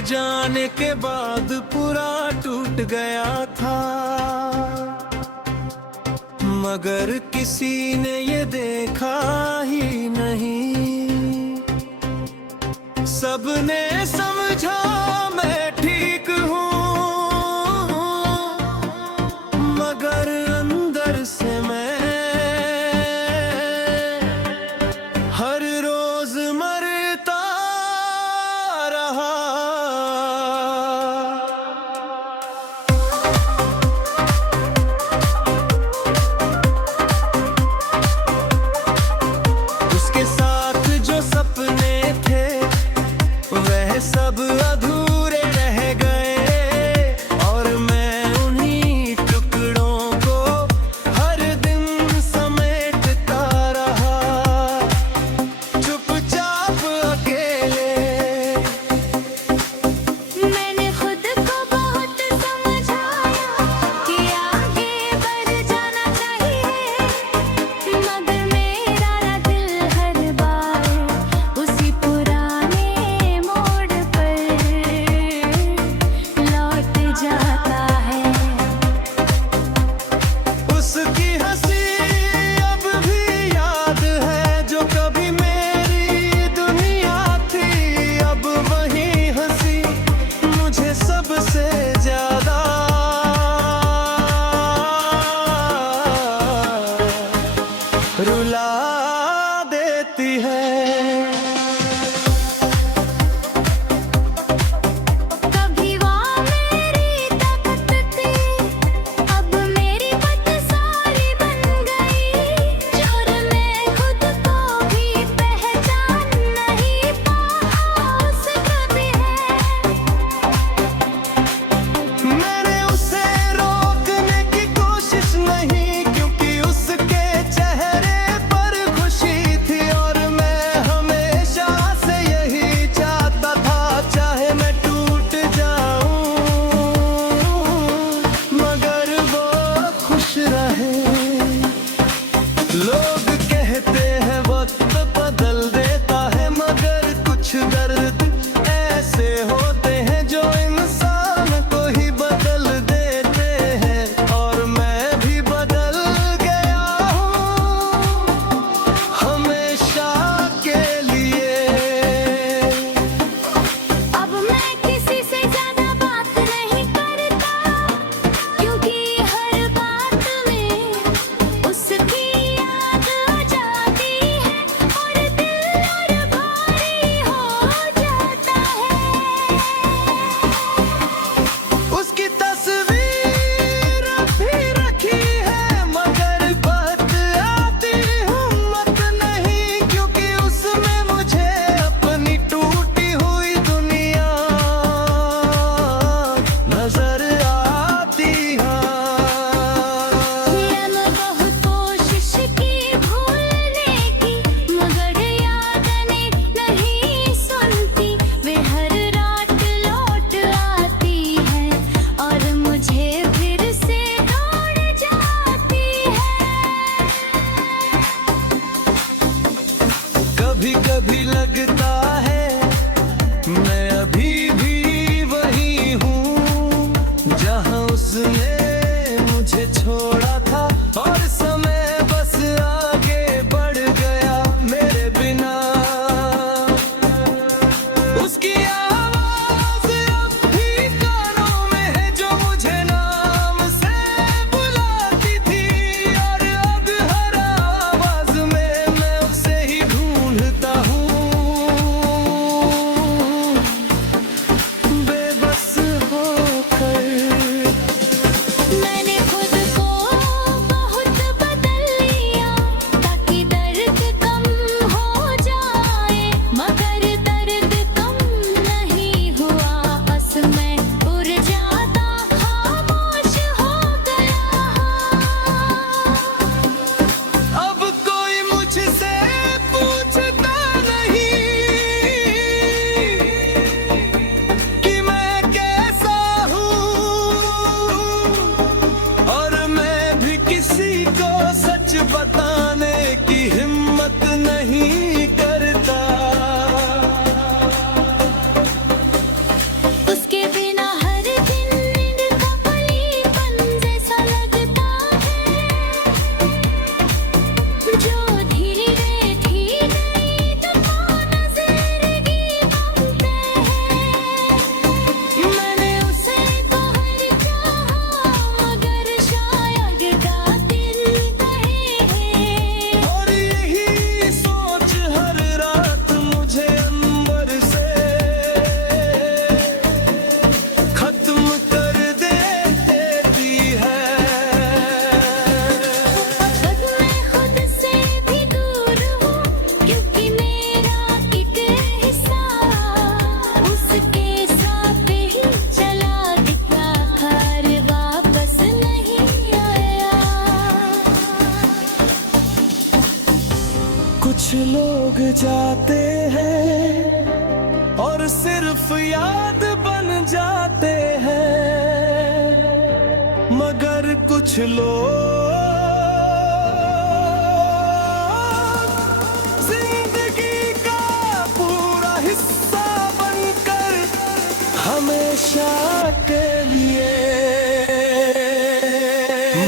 जाने के बाद पूरा टूट गया था, मगर किसी ने ये देखा ही नहीं। सबने समझा मैं ठीक हूँ, मगर अंदर से मैं हर रोज मरता रहा। उसके साथ जो सपने थे वह सब अधूरे रह गए, और मैं उन्हीं टुकड़ों को हर दिन समेटता रहा, चुपचाप अकेले। मैंने खुद को बहुत समझाया कि आगे बढ़ जाना चाहिए, मगर मेरा दिल हर बार उसी पुराने मोड़ पर लौट जाता है। उसकी हंसी अब भी याद है, जो कभी मेरी दुनिया थी। अब वही हंसी मुझे सबसे ज्यादा रुला देती है। कभी वो मेरी ताकत थी, अब मेरी बदसारी बन गई। और मैं खुद को भी पहचान नहीं पास कभी है। मैंने उसे रोकने की कोशिश नहीं, क्योंकि उसके चेहरे पर खुशी थी। और मैं हमेशा से यही चाहता था, चाहे मैं टूट जाऊं मगर वो खुश रहे। लोग कहते हैं वक्त बदल देता है, मगर कुछ दर्द ऐसे होते हैं जो इंसान को ही बदल देते हैं। और मैं भी बदल गया हूँ हमेशा के लिए। अब मैं किसी से ज्यादा बात नहीं करता, क्योंकि हर बात में उसकी याद आ जाती है, और दिल और भारी हो जाता है। उसकी तस्वीर भी रखी है, मगर बात आती हिम्मत नहीं, क्योंकि उसमें मुझे अपनी टूटी हुई दुनिया नजर आती है। मैंने बहुत कोशिश की भूलने की, मगर यादें नहीं सुनती। वे हर रात लौट आती है, और मुझे फिर से दौड़ जाती है। कभी कभी लगता है मैं अभी भी वही हूँ जहाँ उसने मुझे छोड़ा था, और समय बस आगे बढ़ गया मेरे बिना। उसकी आवाज अब भी कानों में है, जो मुझे नाम से बुलाती थी। और अब हर आवाज में मैं उसे ही ढूंढता हूँ, बेबस होकर। मैंने खुद को बहुत बदल लिया, ताकि दर्द कम हो जाए, मगर दर्द कम नहीं हुआ। बस मैं उड़ जाता, खामोश हो गया। अब कोई मुझसे पूछता नहीं कि मैं कैसा हूँ, और मैं भी किसी को सच बताने की हिम्मत नहीं करता। कुछ लोग जाते हैं और सिर्फ याद बन जाते हैं, मगर कुछ लोग जिंदगी का पूरा हिस्सा बनकर हमेशा के लिए।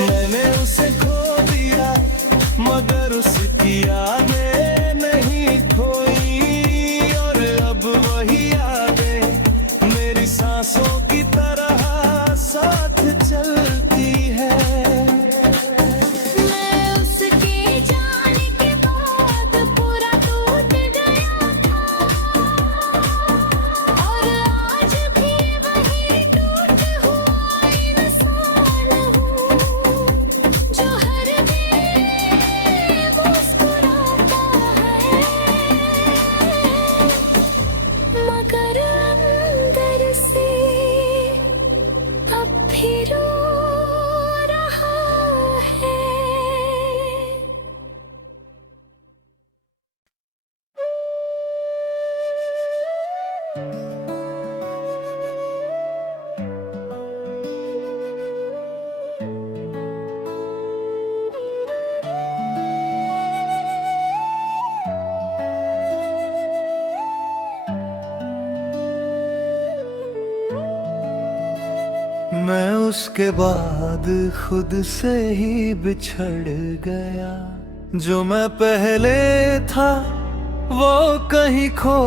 मैंने उसे खो दिया मगर उसकी यादें नहीं खोई, और अब वही यादें मेरी सांसों की तरह साथ चलती है। मैं उसके जाने के बाद पूरा टूट गया था, और आज भी वही टूट हुआ इंसान हूँ, जो हर दिन मुस्कुराता है, मगर अंदर से अब भी रो रहा है। मैं उसके बाद खुद से ही बिछड़ गया, जो मैं पहले था वो कहीं खो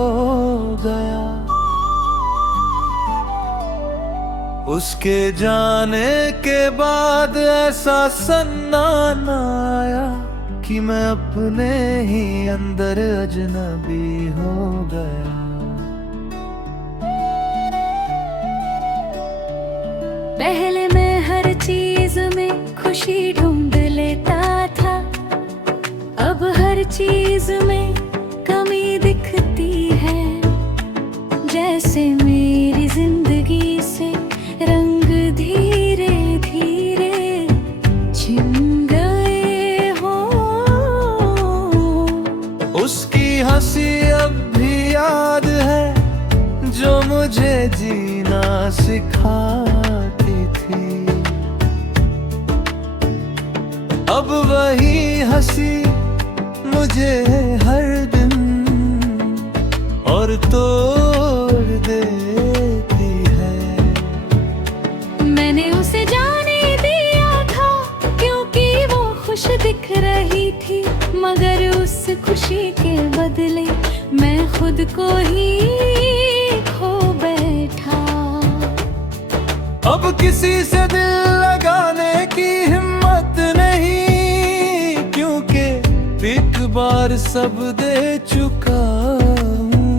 गया। उसके जाने के बाद ऐसा सन्नाटा आया कि मैं अपने ही अंदर अजनबी हो गया। पहले मैं हर चीज में खुशी ढूंढ लेता था, अब हर चीज में कमी दिखती है। जैसे मेरी जिंदगी से रंग धीरे धीरे छिन गए हो। उसकी हंसी अब भी याद है जो मुझे जीना सिखाती थी। अब वही हंसी मुझे हर दिन और तोड़ देती है। मैंने उसे जाने दिया था क्योंकि वो खुश दिख रही थी, मगर उस खुशी के बदले मैं खुद को ही खो बैठा। अब किसी से दिल लगाने की हिम्मत नहीं, क्योंकि एक बार सब दे चुका हूँ,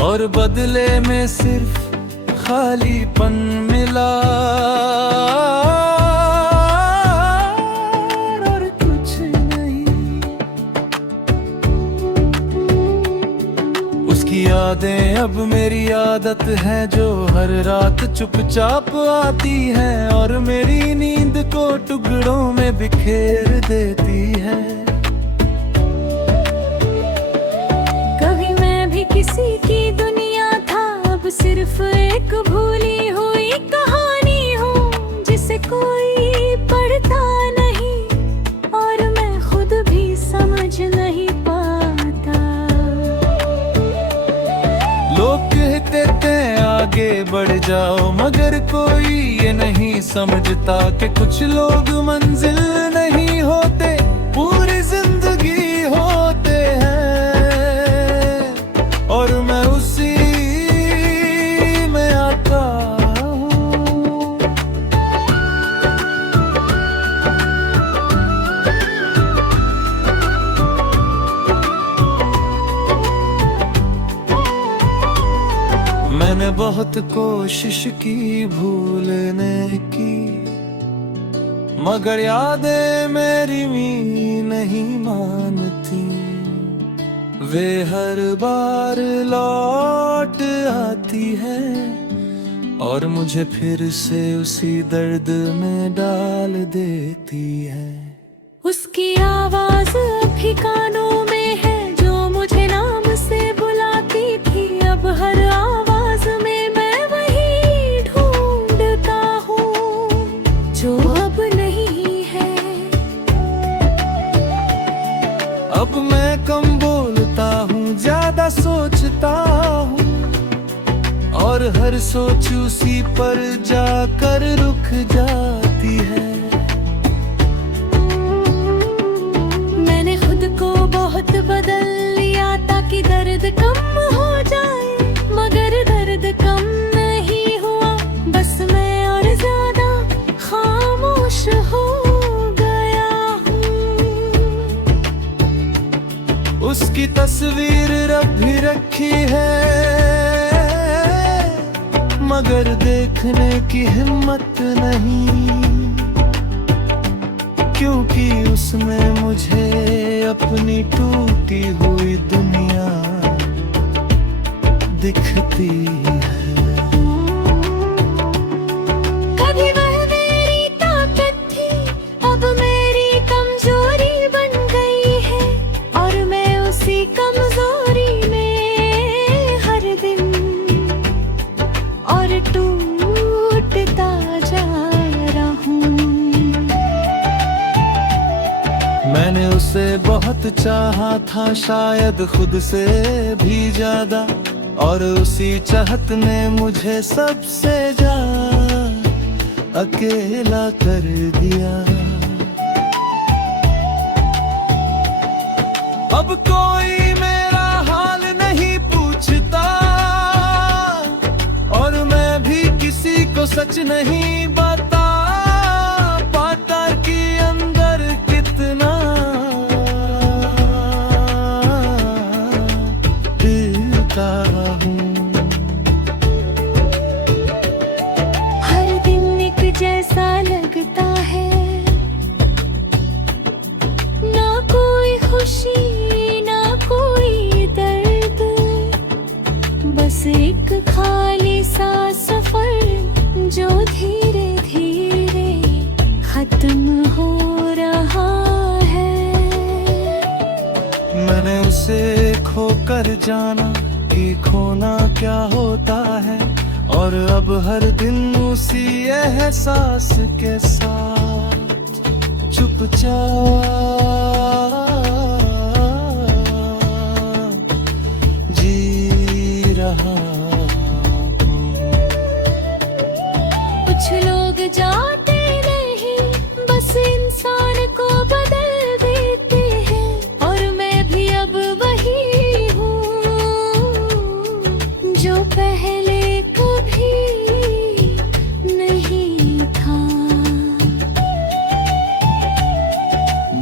और बदले में सिर्फ खालीपन मिला और कुछ नहीं। उसकी यादें अब मेरी आदत है जो हर रात चुपचाप आती है और मेरी नींद को टुकड़ों में बिखेर देती है। कभी मैं भी किसी की दुनिया था, अब सिर्फ एक भूली हुई कहानी हूँ जिसे कोई पढ़ता नहीं और मैं खुद भी समझ नहीं पाता। लोग कहते हैं आगे बढ़ जाओ, मगर कोई ये नहीं समझता कि कुछ लोग मंजिल नहीं होते, पूरी जिंदगी होते हैं, और मैं उसी में आता हूँ। मैंने बहुत कोशिश की भूलने की, मगर यादें मेरी नहीं मानती। वे हर बार लौट आती है और मुझे फिर से उसी दर्द में डाल देती है। उसकी आवाज अभी कानों में ज्यादा सोचता हूँ और हर सोच उसी पर जाकर रुक जाती है। मैंने खुद को बहुत बदल लिया ताकि दर्द कम हो जाए, मगर दर्द कम नहीं हुआ, बस मैं और ज्यादा खामोश हो गया हूँ। उसकी तस्वीर रब भी रखी है, मगर देखने की हिम्मत नहीं, क्योंकि उसमें मुझे अपनी टूटी हुई दुनिया दिखती है। कभी वह मेरी ताकत थी, अब मेरी कमजोरी बन गई है, और मैं उसी कमजोरी में हर दिन और टूटता जा रहा हूँ। मैंने उसे बहुत चाहा था, शायद खुद से भी ज्यादा, और उसी चाहत ने मुझे सबसे ज्यादा अकेला कर दिया। अब कोई मेरा हाल नहीं पूछता और मैं भी किसी को सच नहीं बता पाता कि अंदर कितना डरता हूँ। हर दिन एक जैसा लगता है, ना कोई खुशी ना कोई दर्द, बस एक खाली सा सफर जो धीरे धीरे खत्म हो रहा है। मैंने उसे खोकर जाना कि खोना क्या होता है, और अब हर दिन उसी एहसास के साथ चुपचाप जी रहा हूँ। कुछ लोग जाते नहीं, बस इंसान को बदल देते हैं, और मैं भी अब वही हूँ जो पहले कभी नहीं था।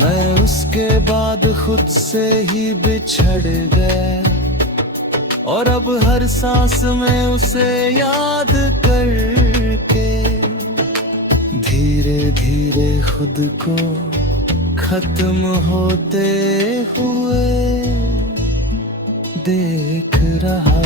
मैं उसके बाद खुद से ही बिछड़ गया, और अब हर सांस में उसे याद करके धीरे धीरे खुद को खत्म होते हुए देख रहा